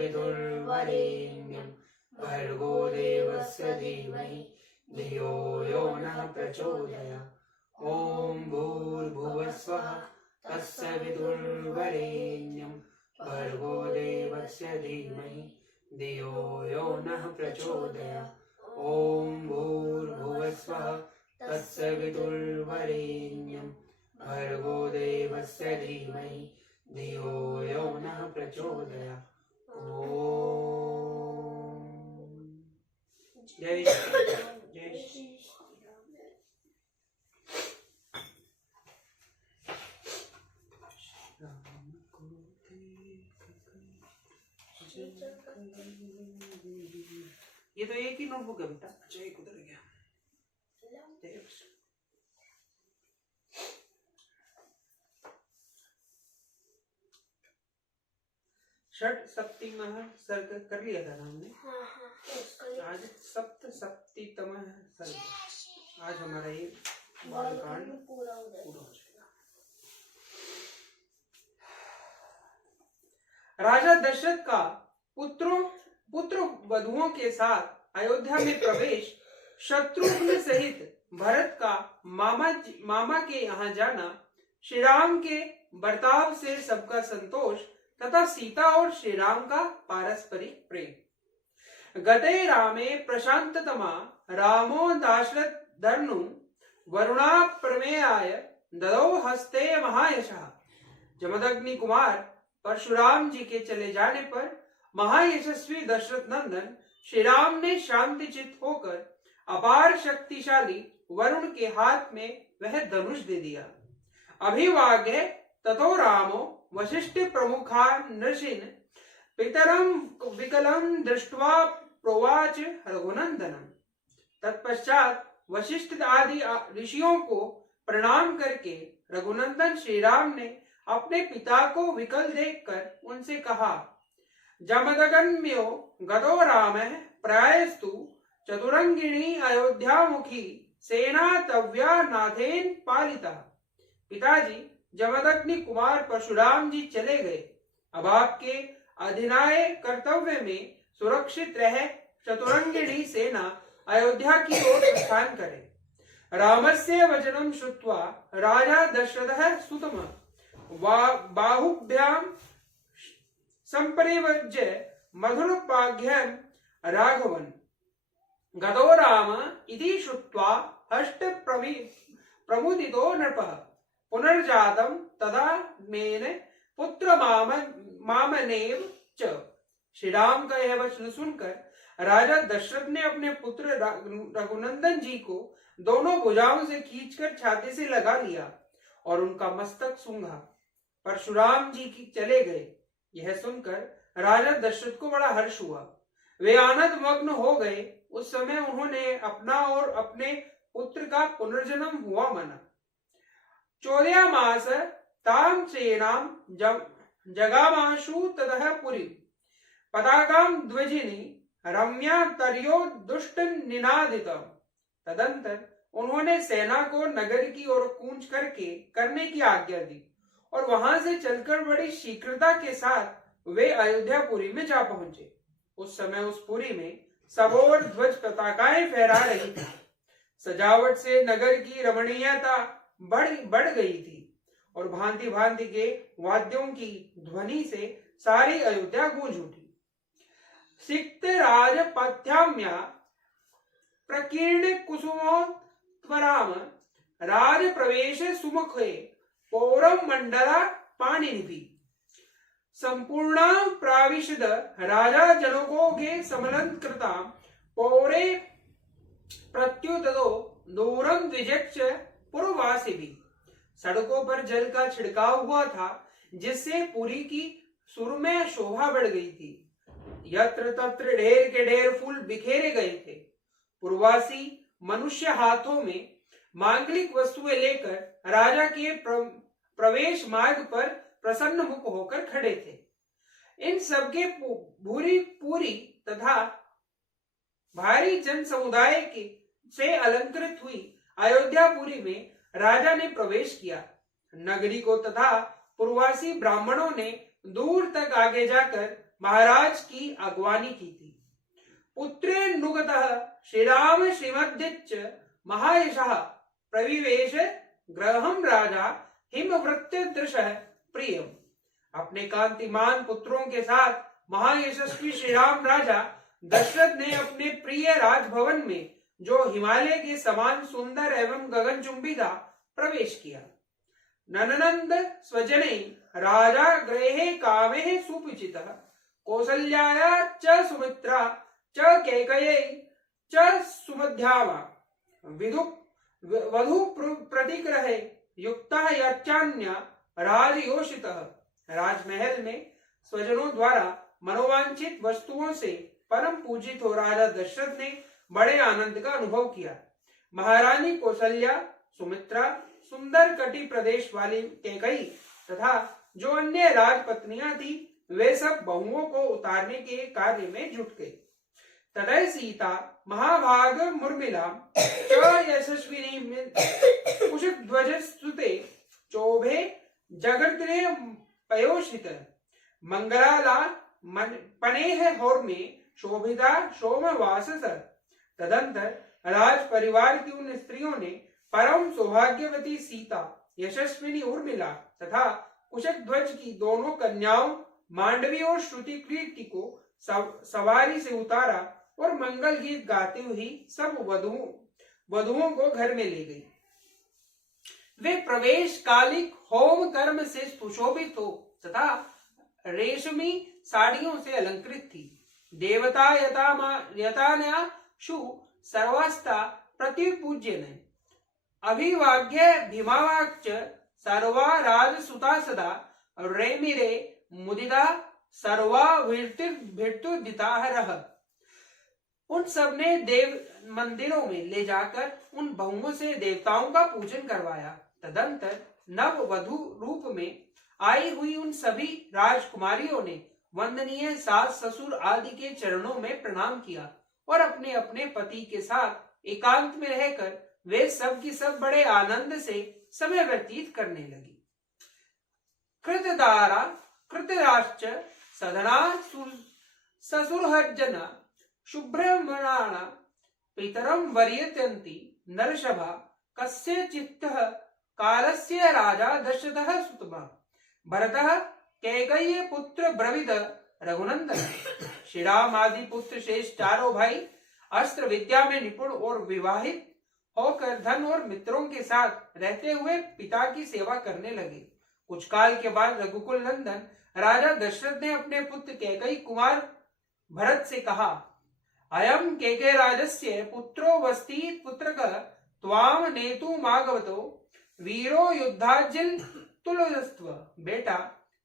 तत्सवितुर्वरेण्यं भर्गो देवस्य धीमहि धियो यो नः प्रचोदयात्। ॐ भूर्भुवस्वः तत्सवितुर्वरेण्यं भर्गो देवस्य धीमहि धियो यो नः प्रचोदयात्। ॐ भूर्भुवस्वः तत्सवितुर्वरेण्यं भर्गो देवस्य धीमहि धियो यो नः प्रचोदयात्। जय श्री राम। जय श्री ये तो एक ही नोटबुक है बेटा। अच्छा एक उधर गया। षट सप्तमः सर्ग कर लिया था हमने। आज सप्त सप्तमः सर्ग। आज हमारा ये बालकांड पूरा हो जाएगा। राजा दशरथ का पुत्र वधुओं के साथ अयोध्या में प्रवेश, शत्रुघ्न सहित भरत का मामा के यहाँ जाना, श्री राम के बर्ताव से सबका संतोष तथा सीता और श्री राम का पारस्परिक प्रेम। गते रामे प्रशांततमा रामो दाशरथ धर्नु वरुणा प्रमेयाय ददौ हस्ते महायशः। जमदग्नि कुमार परशुराम जी के चले जाने पर महायशस्वी दशरथ नंदन श्री राम ने शांति चित्त होकर अपार शक्तिशाली वरुण के हाथ में वह धनुष दे दिया। अभिवाग्य ततो रामो वशिष्ठ प्रमुखा नृसिन पितरम विकलम दृष्ट्वा प्रोवाच रघुनंदनम। तत्पश्चात वशिष्ठ आदि ऋषियों को प्रणाम करके रघुनंदन श्री राम ने अपने पिता को विकल देखकर उनसे कहा, जमदग्न्यो गतो रामः प्रायस्तु चतुरंगिणी अयोध्यामुखी सेना तव्या नाथेन पालिता। पिताजी, जमदग्नि कुमार परशुराम जी चले गए। अब आपके अधिनाय कर्तव्य में सुरक्षित रह चतुरंगिणी सेना अयोध्या की ओर प्रस्थान करे। रामस्य वचनं श्रुत्वा राजा दशरथः सुतम बाहुभ्यां संपरिवज्य मधुरपाघ्यं राघवन् गतो राम इति श्रुत्वा हष्ट प्रमुदितो नृपः पुनर्जातम तदा मेन पुत्र मामनेव च। श्री राम का यह वचन सुनकर राजा दशरथ ने अपने पुत्र रघुनंदन जी को दोनों भुजाओं से खींचकर छाती से लगा लिया और उनका मस्तक सूंघा। परशुराम जी की चले गए। यह सुनकर राजा दशरथ को बड़ा हर्ष हुआ। वे आनंद मग्न हो गए। उस समय उन्होंने अपना और अपने पुत्र का पुनर्जन्म हुआ माना। 14 मास ताम सेनाम जगामाशु ततः पुरी पताकाम ध्वजिनी रम्या तर्यो दुष्ट निनादितम। तदंतर उन्होंने सेना को नगर की ओर कूच करने की आज्ञा दी और वहां से चलकर बड़ी शीघ्रता के साथ वे अयोध्यापुरी में जा पहुंचे। उस समय उस पुरी में सबोर ध्वज पताकाएं फहरा रही थी। सजावट से नगर की रमणीयता बढ़ गई थी और भांति भांति के वाद्यों की ध्वनि से सारी अयोध्या गूंज उठी। सिक्त राजपथ्याम्या प्रकीर्ण कुसुमोत्तराम राज प्रवेश सुमुखे पौरम मंडला पाणिनिभि संपूर्ण प्राविशद राजा जनकों के समलंकृता पौरे प्रत्युततो दूरम द्विजक्ष पूर्ववासी भी। सड़कों पर जल का छिड़काव हुआ था जिससे पुरी की सुरमय शोभा बढ़ गई थी। यत्र तत्र ढेर के ढेर फूल बिखेरे गए थे। पूर्ववासी मनुष्य हाथों में मांगलिक वस्तुएं लेकर राजा के प्रवेश मार्ग पर प्रसन्न मुख होकर खड़े थे। इन सबके पूरी तथा भारी जन समुदाय के से अलंकृत हुई अयोध्यापुरी में राजा ने प्रवेश किया। नगरी को तथा पूर्ववासी ब्राह्मणों ने दूर तक आगे जाकर महाराज की अगवानी की थी। पुत्रेन्नुगतः श्रीराम श्रीमद्दिच्च महायशः प्रविवेश गृहं राजा हिमवृत्य दृशः प्रियम। अपने कांतिमान पुत्रों के साथ महायशस्वी श्री राम राजा दशरथ ने अपने प्रिय राजभवन में, जो हिमालय के समान सुंदर एवं गगनचुंबी था, प्रवेश किया। नननंद स्वजने राजा गृहे कामे सुपूजितः कौसल्याया च सुमित्रा च कैकेयी च सुमध्यामा वधु प्रतिग्रहे युक्ता यच्चान्या राजयोषितः। राजमहल में स्वजनों द्वारा मनोवांछित वस्तुओं से परम पूजित हो राजा दशरथ ने बड़े आनंद का अनुभव किया। महारानी कौसल्या, सुमित्रा, सुंदर कटी प्रदेश वाली कैकेयी तथा जो अन्य राजपत्नियां थी, वे सब बहुओं को उतारने के कार्य में जुट गई। ततः सीता महाभाग मुर्मिला यशस्विनी कुशध्वजस्तुते चोभे जगर्त्रे पयोषित मंगलाला पनेह होर्मे शोभिता सोमवासस। तदंतर राज परिवार की उन स्त्रियों ने परम सौभाग्यवती सीता, यशस्विनी उर्मिला तथा कुशध्वज की दोनों कन्याओं मांडवी और श्रुति कीर्ति को सवारी से उतारा और मंगल गीत गाती हुई सब वधुओं को घर में ले गई। वे प्रवेश कालिक होम कर्म से सुशोभित हो तथा रेशमी साड़ियों से अलंकृत थी। देवता यतान्याशु सर्वास्ता प्रतिपूज्यन अभिवाग्य भीमावाक्च सर्वा राजसुता सदा रेमिरे मुदिता सर्वा भिर्तुदिताहरः। उन सब ने देव मंदिरों में ले जाकर उन बहुओं से देवताओं का पूजन करवाया। तदंतर नव वधु रूप में आई हुई उन सभी राजकुमारियों ने वंदनीय सास ससुर आदि के चरणों में प्रणाम किया और अपने अपने पति के साथ एकांत में रहकर वे सब की सब बड़े आनंद से समय व्यतीत करने लगी। कृतदारा कृतराश्च सधना ससुरहर्जना शुभ्रमणाना पितरम वर्यत्यन्ति नरषभा कस्य चित्तः कालस्य राजा दशरथः सुतमा भरतः कैकेयी पुत्र ब्रविद रघुनंदन। श्री राम आदि पुत्र शेष चारों भाई अस्त्र विद्या में निपुण और विवाहित होकर धन और मित्रों के साथ रहते हुए पिता की सेवा करने लगे। कुछ काल के बाद रघुकुल नंदन राजा दशरथ ने अपने पुत्र कैकेयी कुमार भरत से कहा, अयम कैकेयी राजस्य पुत्रो वस्ति पुत्रकः त्वाम नेतुमागवतो वीरो युद्धाजिल तुलस्तव। बेटा,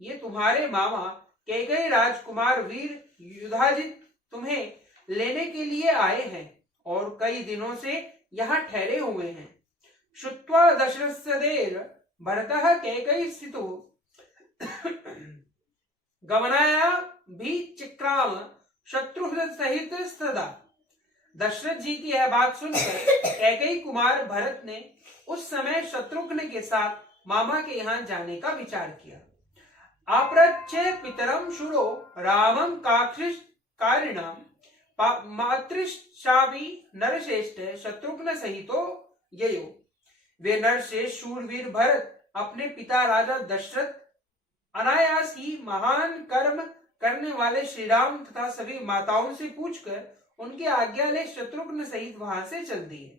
ये तुम्हारे मामा कैकेयी राजकुमार वीर युधाजित तुम्हें लेने के लिए आए हैं और कई दिनों से यहाँ ठहरे हुए हैं। श्रुत्वा दशरथस्यदेव भरतः कैकेयी स्थितो गमनाया भी चिक्राम शत्रुघ्न सहित सदा। दशरथ जी की यह बात सुनकर कैकेयी कुमार भरत ने उस समय शत्रुघ्न के साथ मामा के यहाँ जाने का विचार किया। आप्रच्छ पितरम शूरो रामं काक्षिष्कारिणाम मातृशापी नरश्रेष्ठ शत्रुघ्न सहितो ययो। वे नरश्रेष्ठ शूरवीर भरत अपने पिता राजा दशरथ अनायास ही महान कर्म करने वाले श्री राम तथा सभी माताओं से पूछकर उनकी आज्ञा ले शत्रुघ्न सहित वहां से चल दिए।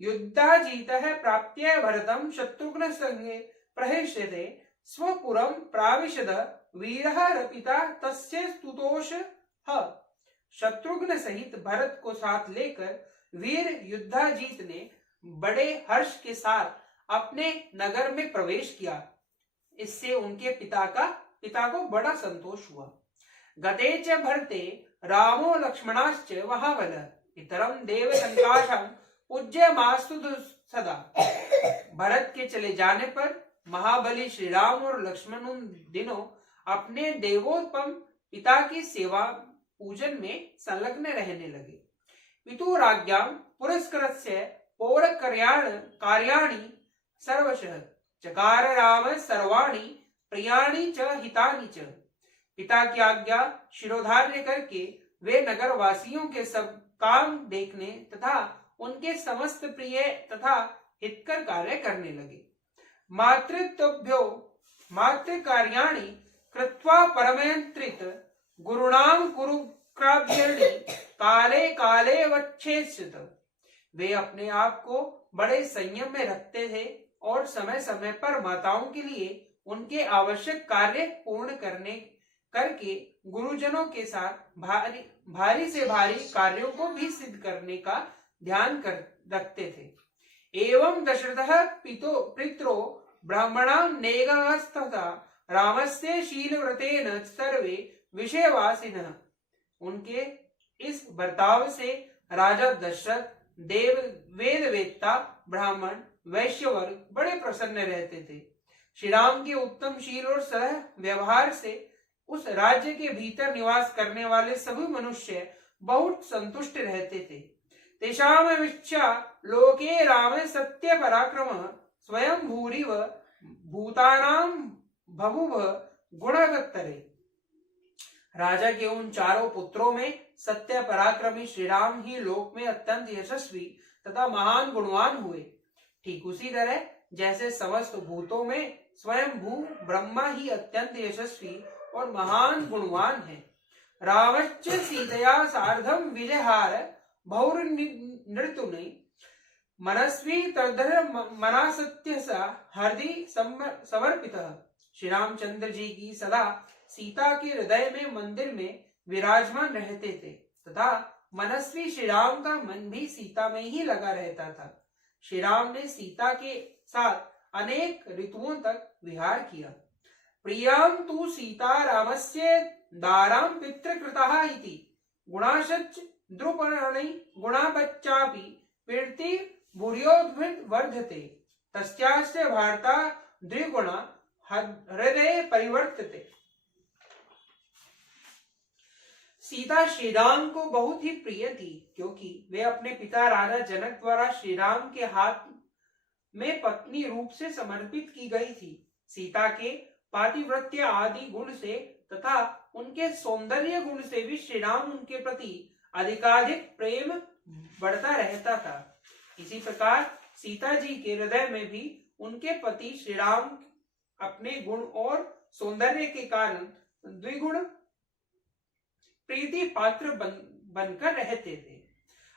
युद्धाजीतः प्राप्त्य भरतम शत्रुघ्न संगे प्रहिष्यते स्वपुरम प्राविशद वीरः रपिता तस्य स्तुतोष ह। शत्रुघ्न सहित भरत को साथ लेकर वीर युद्धाजीत ने बड़े हर्ष के साथ अपने नगर में प्रवेश किया। इससे उनके पिता को बड़ा संतोष हुआ। गते च भरते रामो लक्ष्मणाश्च वहावल इतरम देव संकाशम पूज्यमास्तु सदा। भरत के चले जाने पर महाबली श्री राम और लक्ष्मण उन दिनों अपने देवोत्तम पिता की सेवा पूजन में संलग्न रहने लगे। पितुराज्ञां पुरस्कृत्य पौर कार्याणि सर्वशः चकार राम सर्वाणि प्रियाणि च हितानि च। पिता की आज्ञा शिरोधार्य करके वे नगर वासियों के सब काम देखने तथा उनके समस्त प्रिय तथा हितकर कार्य करने लगे। मातृत्वभ्यो मातृकार्याणि कृत्वा परमयंत्रित गुरुणाम कुरुक्राभ्यर्णि काले काले वच्छेषित। वे अपने आप को बड़े संयम में रखते थे और समय समय पर माताओं के लिए उनके आवश्यक कार्य पूर्ण करके गुरुजनों के साथ भारी से भारी कार्यों को भी सिद्ध करने का ध्यान रखते थे। एवं दशरथः पितरो ब्राह्मणां नेगस्तथा रामस्य शीलव्रतेन सर्वे विषयवासिनः। उनके इस बर्ताव से राजा दशरथ वेदवेत्ता ब्राह्मण वैश्य वर्ग बड़े प्रसन्न रहते थे। श्री राम के उत्तम शील और सरल व्यवहार से उस राज्य के भीतर निवास करने वाले सभी मनुष्य बहुत संतुष्ट रहते थे। तेषामविच्छा लोके राम सत्य पराक्रमः स्वयं भूरिव भूतानां बभूव गुणवत्तरे। राजा के उन चारों पुत्रों में सत्य पराक्रमी श्री राम ही लोक में अत्यंत यशस्वी तथा महान गुणवान हुए। ठीक उसी तरह जैसे समस्त भूतों में स्वयं भू ब्रह्मा ही अत्यंत यशस्वी और महान गुणवान है। रामश्च सीतया सार्धम विजहार भौर नृतुने मनस्वी तर्धर मनासत्य सा हृदय समर्पितः। श्री रामचंद्र जी की सदा सीता के हृदय में मंदिर में विराजमान रहते थे तथा मनस्वी श्री राम का मन भी सीता में ही लगा रहता था। श्री राम ने सीता के साथ अनेक ऋतुओं तक विहार किया। प्रियां तु सीता रामस्य दारां पितृकृतः इति गुणाश्च द्रुपर्णे गुणापच्चापि कीर्ति भूर्योद्भिद वर्धते तस्यास्य भारता द्विगुणा हृदय परिवर्तते। सीता श्री राम को बहुत ही प्रिय थी क्योंकि वे अपने पिता राजा जनक द्वारा श्री राम के हाथ में पत्नी रूप से समर्पित की गई थी। सीता के पातिव्रत्य आदि गुण से तथा उनके सौंदर्य गुण से भी श्री राम उनके प्रति अधिकाधिक प्रेम बढ़ता रहता था। इसी प्रकार सीता जी के हृदय में भी उनके पति श्री राम अपने गुण और सौंदर्य के कारण द्विगुण प्रीति पात्र बनकर रहते थे।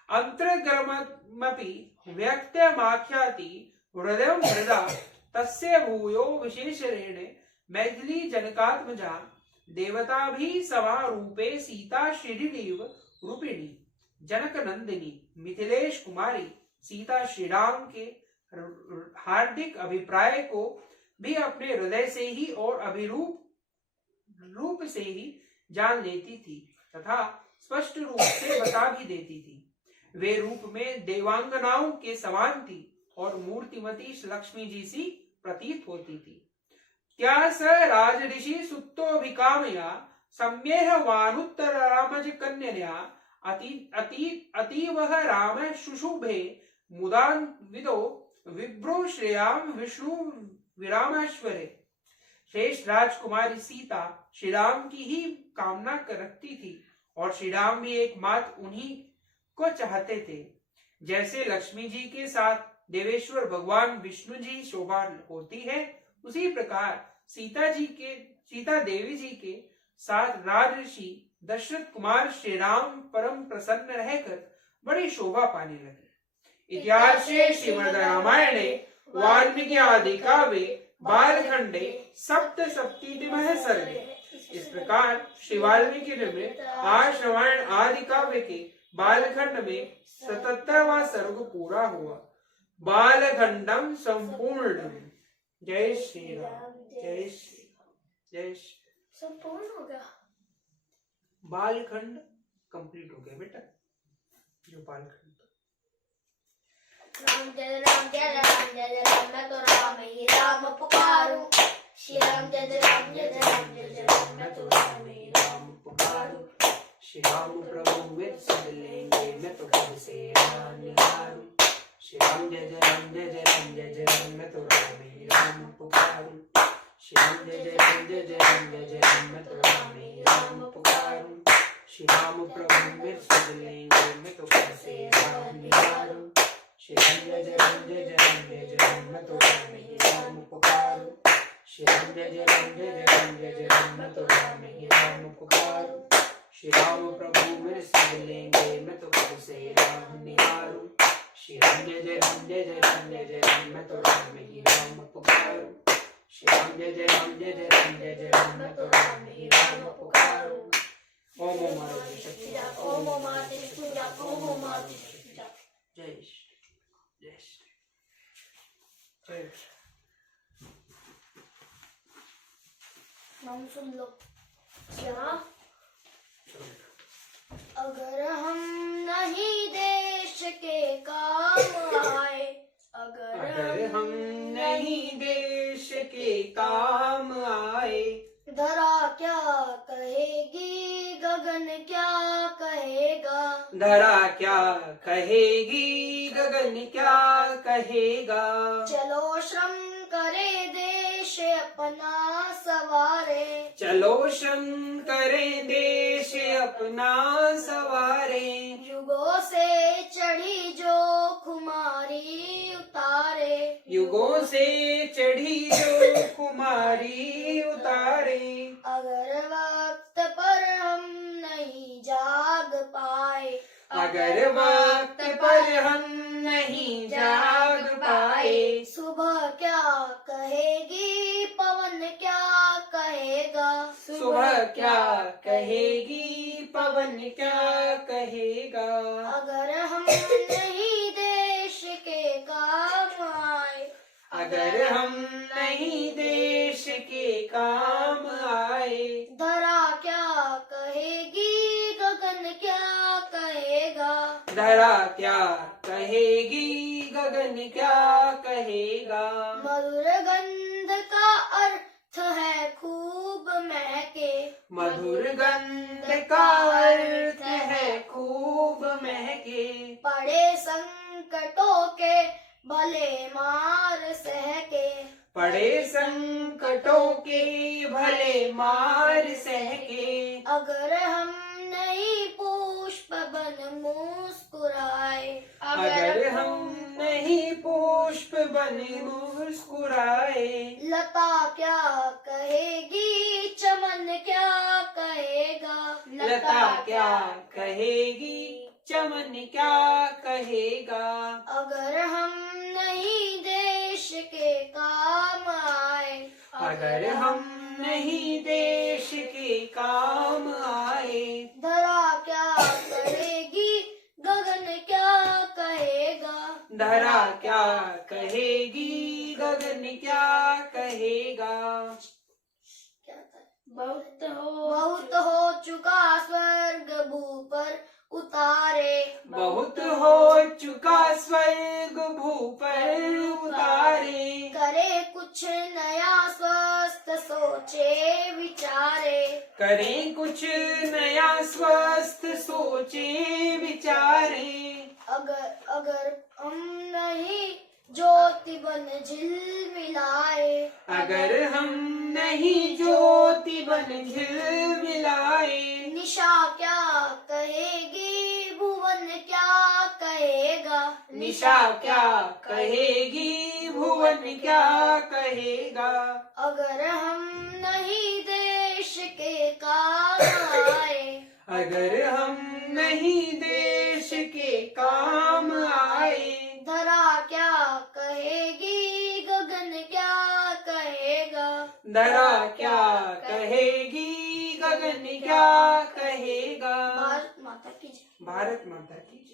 अंतर्गमपि व्यक्तमाख्याति हृदय मृदा तस्य भूयो विशेषरेण मैथिली जनकात्मजा देवता भी समारूपे सीता श्रीदेव रूपिणी जनक नंदिनी मिथिलेश कुमारी। सीता श्री राम के हार्दिक अभिप्राय को भी अपने हृदय से ही और अभिरूप से ही जान लेती थी तथा स्पष्ट रूप से बता भी देती थी। वे रूप में देवांगनाओं के समान थी और मूर्तिमती लक्ष्मी जी सी प्रतीत होती थी। क्या स राज ऋषि सुप्तोभिकामया सम्येह वानुत्तर रामज कन्यया अतीवह राम शुशुभे मुदान विदो विभ्रो श्रेयाम विष्णु विरामेश्वरे। श्रेष्ठ राजकुमारी सीता श्री राम की ही कामना रखती थी और श्री राम भी एकमात्र उन्हीं को चाहते थे। जैसे लक्ष्मी जी के साथ देवेश्वर भगवान विष्णु जी शोभा होती है, उसी प्रकार सीता देवी जी के साथ राजऋषि दशरथ कुमार श्री राम परम प्रसन्न रहकर बड़ी शोभा पाने लगे। इतिहासे श्रीमद् रामायणे वाल्मीकि आदि काव्ये बालखंडे सप्तसप्ततितमः सर्गे। इस प्रकार श्री वाल्मीकि निर्मित आज रामायण आदि काव्य के बालखंड में 77वां सर्ग पूरा हुआ। बालखंडम संपूर्ण। जय श्री राम, जय श्री राम, जय श्री। संपूर्ण हो गया, बालखंड कंप्लीट हो गया बेटा। जो बालखंड राम जय राम जय राम जय राम, मैं तो राम ही राम पुकारूं। श्री राम जय राम जय राम जय राम, मैं तो राम ही राम पुकारूं। श्री राम प्रभु वेद सुन लेंगे, मैं तो कब से राम निहारूं। श्री राम जय राम जय राम जय राम, मैं तो राम ही राम पुकारूं। श्री राम जय जय राम जय जय राम जय जय राम मैं तो राम ही राम पुकारूं श्री राम प्रभु मेरे सुध लेंगे मैं तो कैसे राम निहारूं श्री राम जय जय राम जय जय राम जय जय राम मैं तो राम ही राम पुकारूं श्री राम जय जय राम जय जय राम जय जय राम मैं तो राम ही राम पुकारूं श्री राम प्रभु मेरे सुध लेंगे मैं तो कैसे राम निहारूं श्री राम जय जय राम जय जय राम जय जय राम मैं तो राम ही राम पुकारूं श्री राम जय जय राम जय जय राम जय जय राम मैं तो राम ही राम पुकारूं ओम ओम आरोग्य शक्ति ओम ओम आदि पूजा ओम ओम आदि पूजा जय श्री जय श्री जय श्री नाम सुन लो क्या अगर हम नहीं देश के काम आए अगर हम नहीं देश के काम आए धरा क्या कहेगी गगन क्या कहेगा धरा क्या कहेगी गगन क्या कहेगा चलो श्रम करे देश अपना सवारे चलो श्रम करे देश अपना सवारे युगों से चढ़ी जो खुमारी उतारे युगों से चढ़ी जो कुमारी उतारे अगर वक्त पर हम नहीं जाग पाए अगर वक्त पर हम नहीं जाग पाए सुबह क्या कहेगी पवन क्या कहेगा सुबह क्या कहेगी पवन क्या कहेगा अगर हम नहीं देश के काम आए अगर हम नहीं देश के काम आए धरा क्या कहेगी गगन क्या कहेगा धरा क्या कहेगी गगन क्या कहेगा मधुर गंध का अर्थ है खूब महके मधुर गंध का अर्थ है खूब महके पड़े संकटों के भले मार सहके पड़े संकटों के भले मार सहके अगर हम नहीं पुष्प बन मुस्कुराए अगर हम नहीं पुष्प बने मुस्कुराए लता क्या कहेगी चमन क्या कहेगा लता क्या कहेगी चमन क्या कहेगा अगर हम नहीं देश के काम आए अगर हम नहीं देश के काम आए धरा क्या कहेगी गगन क्या कहेगा धरा क्या कहेगी गगन क्या कहेगा बहुत हो चुका स्वर्ग भू पर उतारे बहुत हो चुका स्वर्ग भू पर उतारे करे कुछ नया स्वस्थ सोचे विचारे करे कुछ नया स्वस्थ सोचे विचारे अगर हम नहीं ज्योति बन झिलमिलाए अगर हम नहीं ज्योति बन झिलमिलाए निशा क्या कहेगी भुवन क्या कहेगा निशा क्या कहेगी भुवन क्या कहेगा अगर हम नहीं देश के काम आए अगर हम नहीं देश के काम आए धरा क्या कहेगी गगन क्या कहेगा धरा क्या कहेगी गगन क्या कहेगा भारत माता की जय। भारत माता की जय।